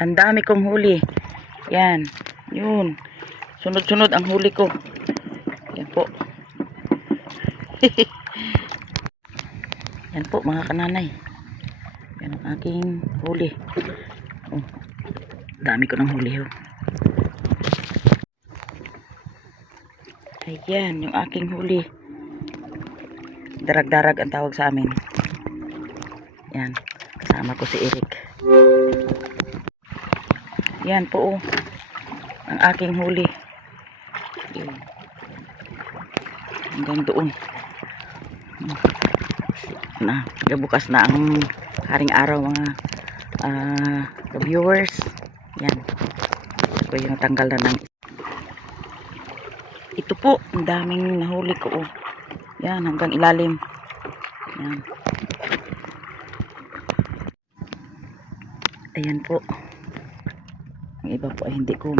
Ang dami kong huli. Yan. Yun. Sunod-sunod ang huli ko. Yan po. Yan po mga kananay. Yan ang aking huli. Oh, dami ko ng huli. Oh. Ayan yung aking huli. Darag-darag ang tawag sa amin. Yan. Kasama ko si Eric. Yan po. Oh. Ang aking huli. Yan. Hanggang doon. Na, bukas na ang haring araw mga viewers. Yan. Ito yung tanggal na ng ito po, ang daming nahuli ko. Oh. Yan, hanggang ilalim. Yan. Ayan po. Ang iba po ay hindi ko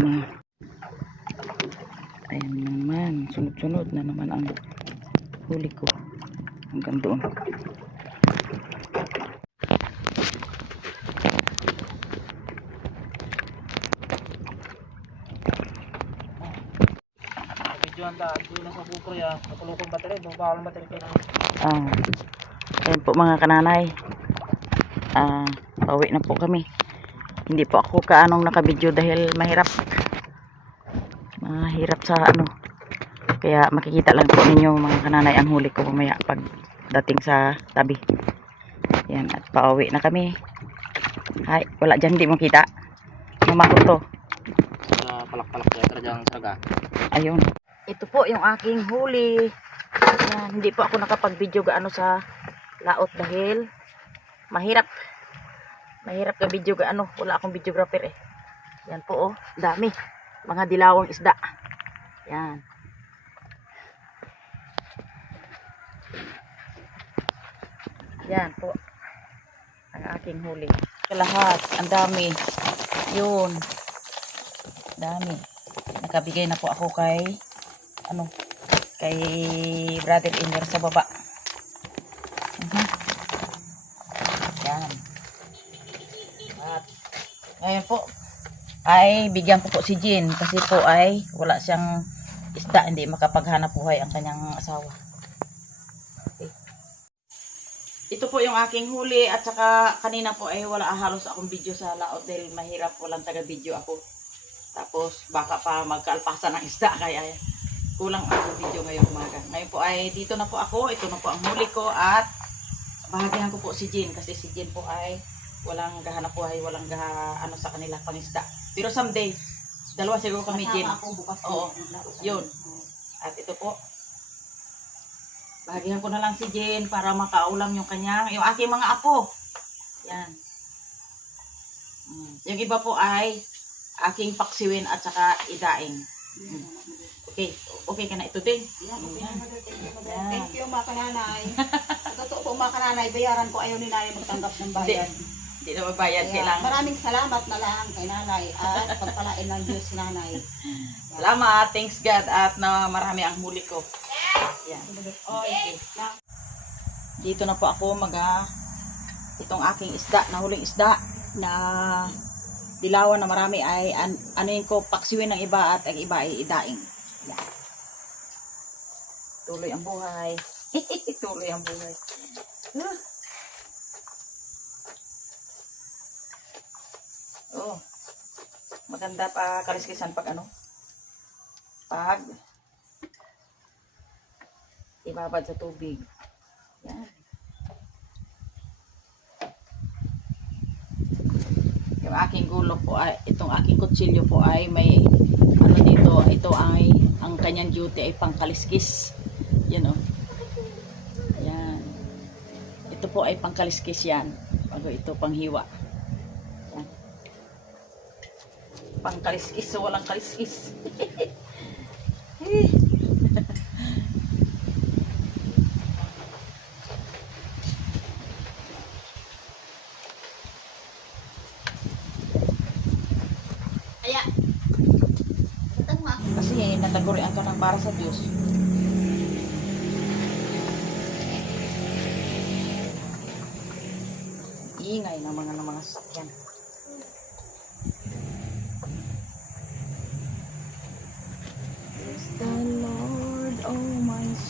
ayan naman, sunod-sunod na naman ang huli ko. Hanggang doon. Ayan po mga kananay. Pauwi na po kami. Hindi po ako kaanong nakabidyo dahil mahirap sa ano. Kaya makikita lang po ninyo mga kananay ang huli ko mamaya pag dating sa tabi. Yan, at pauwi na kami. Ay, wala dyan, hindi mo kita. Mamakot to. Palak-palak dyan saga. Ayun. Ito po yung aking huli. Yan, hindi po ako nakapag-video gaano sa laot dahil mahirap ka video gaano. Wala akong videographer eh. Yan po oh, dami. Mga dilawang isda. Yan. Yan po ang aking huli. Lahat, ang dami. Yun. Dami. Nakabigay na po ako kay brother Inger sa baba. Yan. At ngayon po ay bigyan ko po si Jean kasi po ay wala siyang isda, hindi makapaghanap buhay ang kanyang asawa. Okay. Ito po yung aking huli at saka kanina po ay wala halos akong video sa laot dahil mahirap, walang taga-video ako. Tapos baka pa magkaalpasan ng isda kaya kulang ang video ngayong umaga. Ngayon po ay dito na po ako, ito na po ang huli ko at bahagihan ko po si Jean kasi si Jean po ay walang gahanap buhay, walang ano sa kanila pangisda. Pero someday, dalawa siguro kami Jean. Oo, yun. At ito po, bahagihan ko na lang si Jean para makaulam yung aking mga apo. Yan. Yung iba po ay aking paksiwin at saka idaing. Okay. Okay ka na ito din. Thank you mga kananay. Totoo po mga kananay, bayaran ko ayaw ni nanay magtanggap ng bayan. Hindi na mabayad. Kailangan. Maraming salamat na lang kay nanay at pagpalain ng Diyos si nanay. Salamat. Thanks God at na marami ang huli ko. Yan. Okay. Dito na po ako itong aking isda, nahuling isda na dilawan na marami ay anuin ko, paksiwin ng iba at ang iba ay idaing. Yan. Tuloy ang buhay. Tuloy ang buhay. Oh. Maganda pa kaliskisan pag ibabad sa tubig. Yan. Yung aking gulok po ay, itong aking kutsilyo po ay may dito, ito ay ang kanyang duty ay pangkaliskis. Yan o. Yan. Ito po ay pangkaliskis yan. Bago ito panghiwa. Yan. Pangkaliskis, so walang kaliskis. Kasi natagurian ka ng para sa Diyos. Ingay ng mga sasakyan.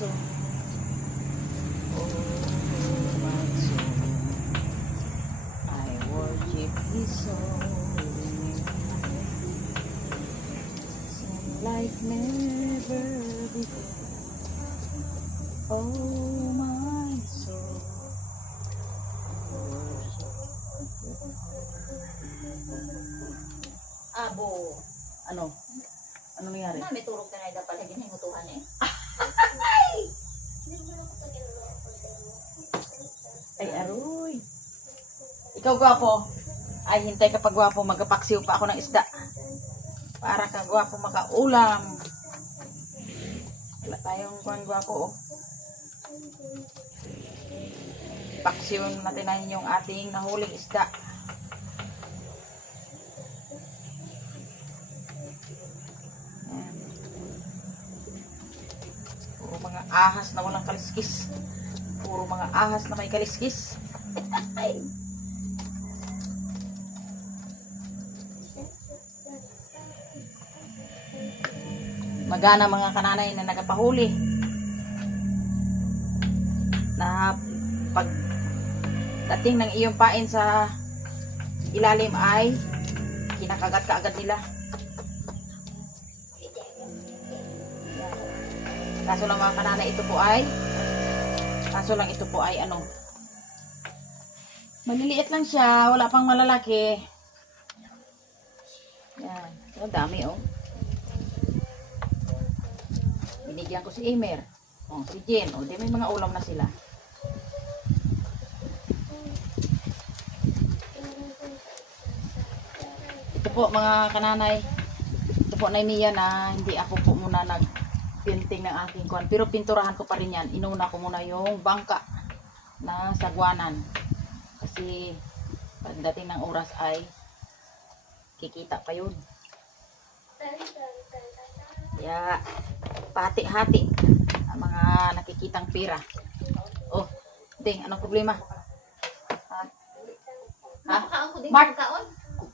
soul. Oh my soul. I worship His soul. Sing like never before. Oh my soul. Abo. Ano? Ano nangyari? May turog na na pala ginhingutuhan eh. Ay, aroy. Ikaw, gwapo. Ay, hintay ka pa, gwapo. Magapaksiw pa ako ng isda. Para ka, gwapo, makaulam. Wala tayong kuhan, gwapo, oh. Paksiw natin na yung ating nahuling isda. Ayan. Puro mga ahas na walang kaliskis. Puro mga ahas na may kaliskis. Magana mga kananay na nagapahuli. Na pag dating ng iyong pain sa ilalim ay kinakagat ka agad nila. Kaso lang mga kananay, ito po ay ano, maliliit lang siya, wala pang malalaki. Yan, ang dami oh. Binigyan ko si Emer, oh, si Jen, oh, di may mga ulam na sila. Ito po mga kananay, ito po na Mia na hindi ako po muna nag-painting ng aking kuwan. Pero pinturahan ko pa rin yan. Inuna ko muna yung bangka na sagwanan. Kasi pagdating ng oras ay kikita pa yun. Kaya pati-hati ang mga nakikitang pira. Oh, ding, anong problema? Ha? Napakaon ko din Mark! magkaon.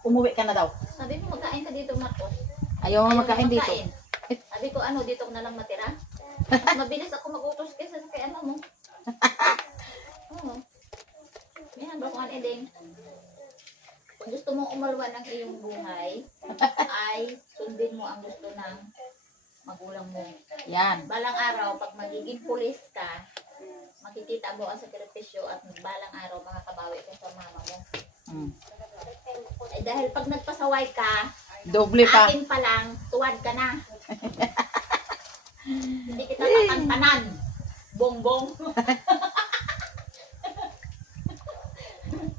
Umuwi ka na daw. Sabi mo magkain ka dito, Marcos. Ayaw mo magkain dito. Sabi ko ano, dito ko na lang matira. Mas mabilis ako mag-utos kaysa sa kay ano mo. Oo. Yan, bakuan edeng. Kung gusto mong umalwan ng iyong buhay, ay sundin mo ang gusto ng magulang mo. Yan. Balang araw, pag magiging pulis ka, makikita mo ang sakripisyo at balang araw makakabawi ka sa mama mo. Hmm. Ay dahil pag nagpasaway ka, Doble pa. akin pa lang, tuwad ka na. Hindi kita tatantanan. Bongbong.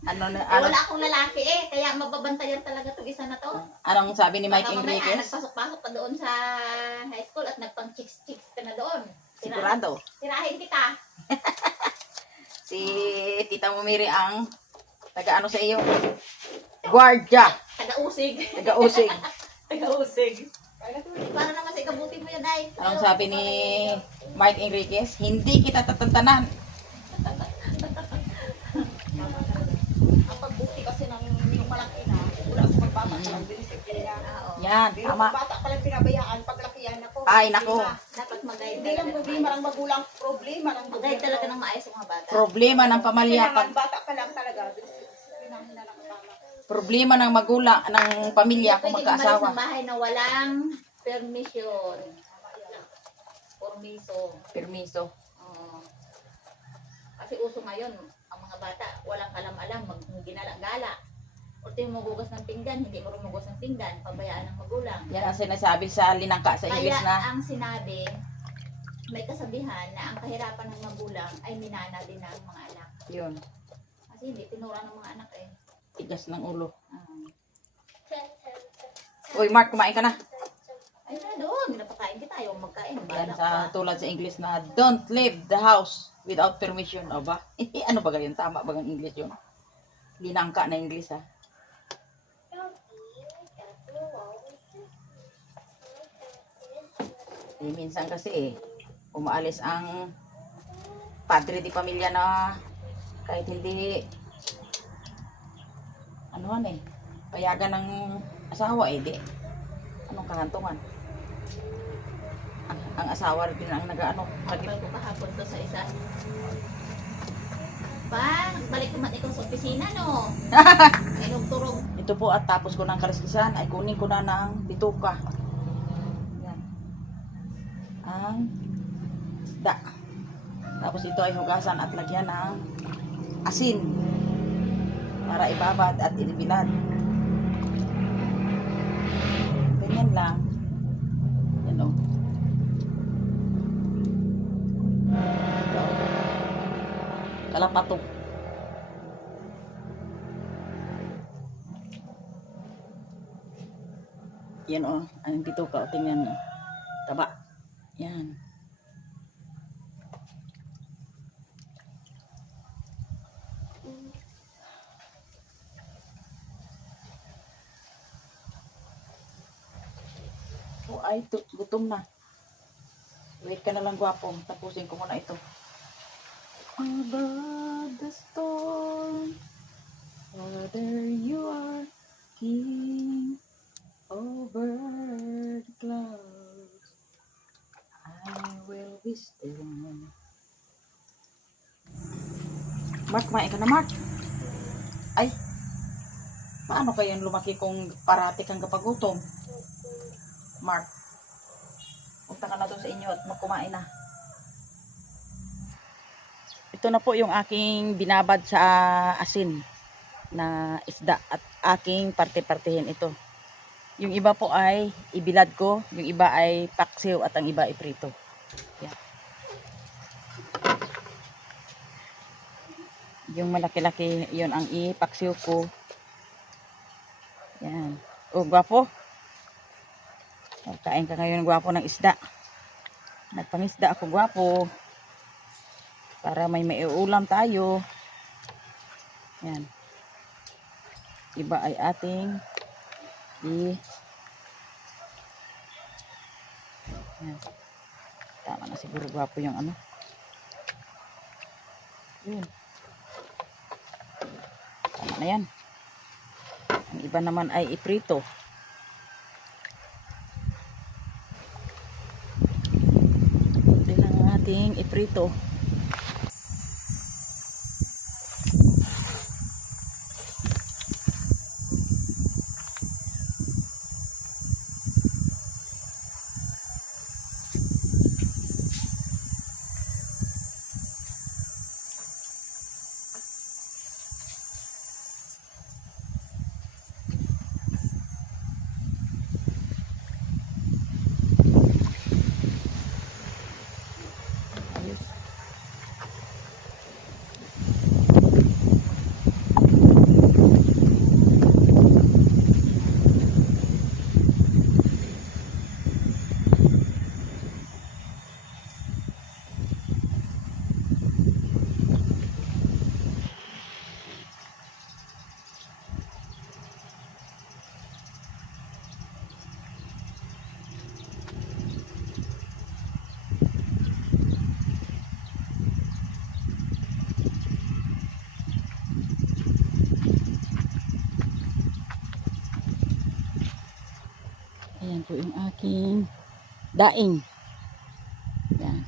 Ano na, Wala akong lalaki eh, kaya mababantayan talaga itong isa na to. anong sabi ni Mike Baka mamaya, Enriquez? nagpasok-pasok ka doon sa high school at nagpang-chicks-chicks ka na doon. Sigurado. Tirahin kita. Si Tita Mumiri ang taga-ano sa iyo? Guardia. Taga-usig. Taga-usig. Taga-usig. Para naman sa ikabuti mo yun ay. Anong sabi ni Mike Enriquez? Hindi kita tatantanan. Ang pagbuti kasi ng yung malaki na, wala akong magbata ka lang disiplina. Yan, Pero tama. bata pa lang pinabayaan, paglaki ako. Ay, nako. Dapat mag-guide. Hindi lang problema ng magulang, problema ng mag-guide talaga ng maayos ang mga bata. Problema ng pamilya. Kailangan bata pa lang talaga, disiplinahin na lang tama. Problema ng magulang, ng pamilya kung Pwede umalis magkaasawa. ng bahay na walang permission. Permiso. Oo. Kasi uso ngayon, ang mga bata, walang alam-alam, ginala-gala. O tayo magugas ng pinggan, hindi mo magugas ng pinggan, pabayaan ng magulang. Yan ang sinasabi sa linangka sa English Kaya na ang sinabi, may kasabihan na ang kahirapan ng magulang ay minana din ng mga anak. yun, Kasi hindi tinura ng mga anak eh. tigas ng ulo. Um, Uy, Mark, kumain ka na. ay na doon, napakain kita, ayaw magkain. Yan Bahala sa ka. tulad sa English na don't leave the house without permission. O ba? Ano ba yun? Tama ba ang English yun? Linangka na English ha. Minsan kasi umaalis ang padre di pamilya na kahit hindi payagan ng asawa di anong kahantungan. ang asawa din ang nag-ano. Balik ko kahapon to sa isa. Pa, balik ko ikaw sa opisina, no? Ay, turog. Ito po at tapos ko ng kaliskisan ay kunin ko na ng bituka. Yan. Ang isda. Tapos ito ay hugasan at lagyan ng asin para ibabad at inibilad. Ganyan lang. Yan o. Kalapatok. Yan o, ang bituka o, tingnan mo. Taba. Yan. O ay, gutom na. Wait ka na lang, gwapo. Tapusin ko muna ito. Above the storm, Father, you are King. Over the clouds, I will be still. Mark, kumain ka na, Mark. Ay, paano kayang lumaki kung parati kang kapagutom? Mark, punta ka na doon sa inyo at magkumain na. Ito na po yung aking binabad sa asin na isda at aking parte-partehin ito. Yung iba po ay ibilad ko, yung iba ay paksiw at ang iba ay prito. Yan. Yung malaki-laki, yun ang ipaksiw ko. Yan. O, gwapo. Kain ka ngayon, gwapo, ng isda. Nagpangisda ako, gwapo. Para may maiulam tayo. Yan. Iba ay ating yan. Tama na siguro, gwapo yung ano. Yun. Tama na yan. Ang iba naman ay iprito. Ito lang ang ating iprito. Ayan po yung aking daing. Yan.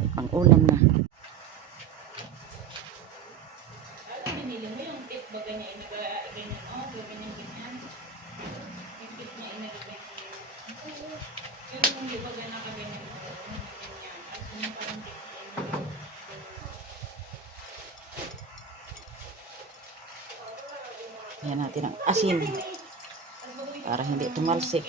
May pang-ulam na. Binili mo yung pit ba ganyan? Ganyan, oh, ganyan, ganyan. Yung pit niya inagagay. Yung hindi ba ganyan ka ganyan? Ganyan. At yung parang pit. Ayan natin ang asin. Para hindi tumalsik.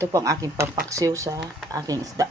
Ito po ang aking pampaksiw sa aking isda.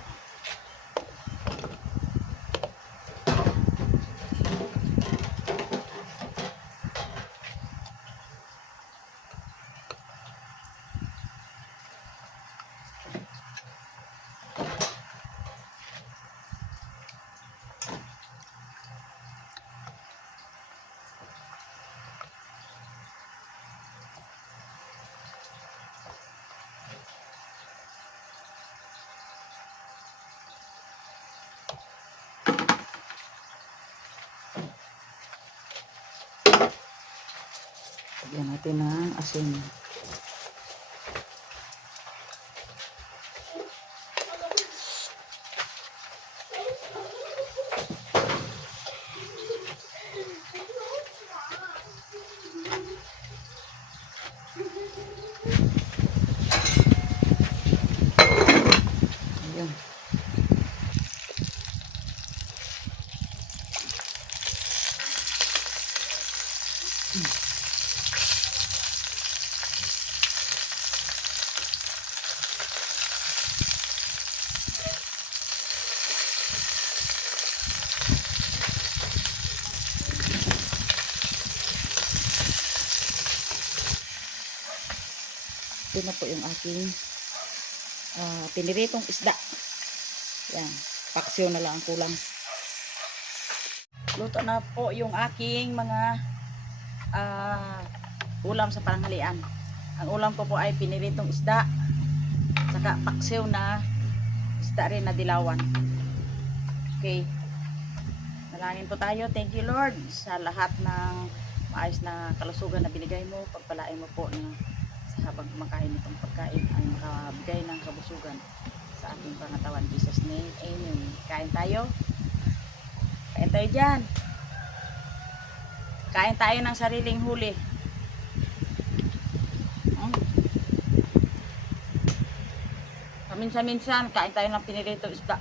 Lagyan natin ng asin. Ayan. Ito na po yung aking piniritong isda. Yan. Paksiw na lang ang kulang. Luto na po yung aking mga ulam sa pananghalian. Ang ulam ko po ay piniritong isda. Saka paksiw na isda rin na dilawan. Okay. Nalangin po tayo. Thank you Lord sa lahat ng maayos na kalusugan na binigay mo. Pagpalain mo po na habang kumakain itong pagkain ay makabigay ng kabusugan sa ating pangatawan. In Jesus' name, amen. Kain tayo. Kain tayo dyan. Kain tayo ng sariling huli. Paminsan-minsan, kain tayo ng pinirito isda.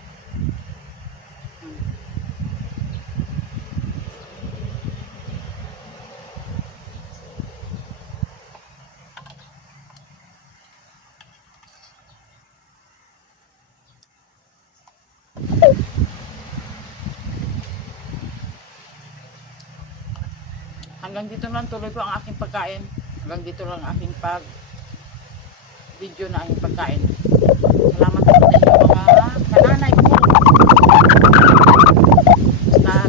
Hanggang dito lang tuloy ko ang aking pagkain. Hanggang dito lang ang aking video na aking pagkain. Salamat po sa inyo mga kananay ko.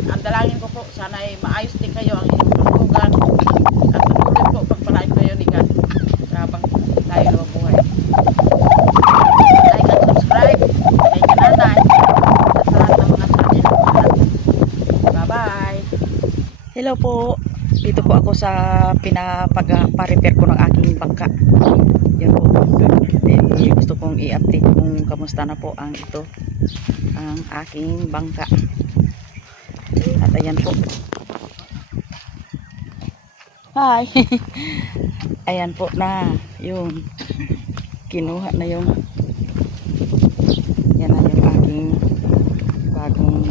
Ang dalangin ko po, sana ay maayos din kayo ang inyong kalusugan. At patuloy po pagpalain kayo ni God habang tayo nabubuhay. Like and subscribe kay kananay at sa lahat ng mga channel ko. Bye-bye! Hello po! Dito po ako sa pinapag-repair ko ng aking bangka. Yan po. Then, gusto kong i-update kung kamusta na po ang ito, ang aking bangka. At ayan po. Hi! Ayan po na yung kinuha na yung yan na yung aking bagong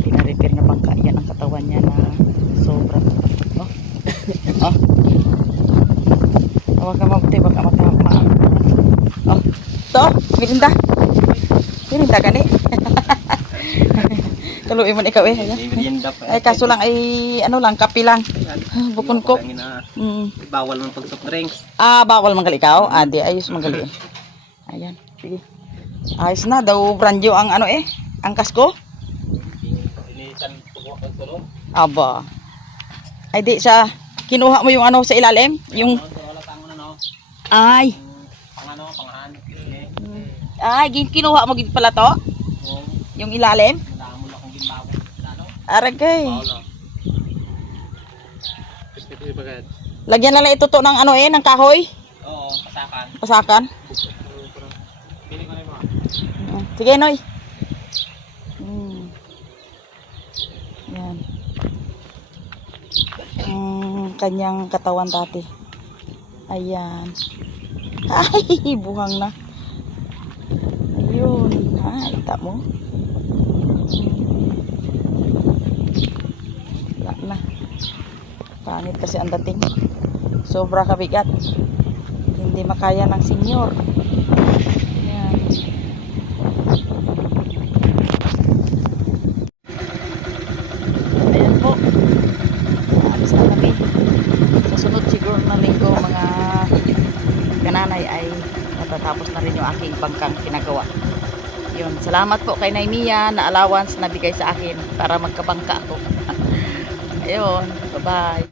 pina-repair na bangka. Yan ang katawan niya na sobra. Oh. Huwag ka mabuti, baka matama. Oh. To, mirinda. Mirinda ka ni. Kaluin mo ikaw eh. Ay, kaso lang ay, ano lang, kapi lang. Bukon ko. Bawal ng pag-soft drinks. Bawal manggali ikaw. Di, ayos manggali. Ayan, sige. Ayos na, daw brandyo ang ano eh. Ang kasko. Inisan pagwak ng tulong. Aba. Ay, di sa... Kinuha mo yung ano sa ilalim? Yung... Ay. Ay, kinuha mo gid pala to? Yung ilalim? Aragay. Lagyan na lang ito to ng ano eh, ng kahoy? Oo, pasakan. Pasakan? Sige, Noy. Yan. Kanyang katawan dati. Ayan. Ay, buhang na. Ayun. Kita mo. Wala na. Pangit kasi ang dating. Sobra kabigat. Hindi makaya ng senyor. ay natatapos na rin yung aking bangkang pinagawa. Yun, salamat po kay Naimia na allowance na bigay sa akin para magkabangka ako. Ayun, bye-bye.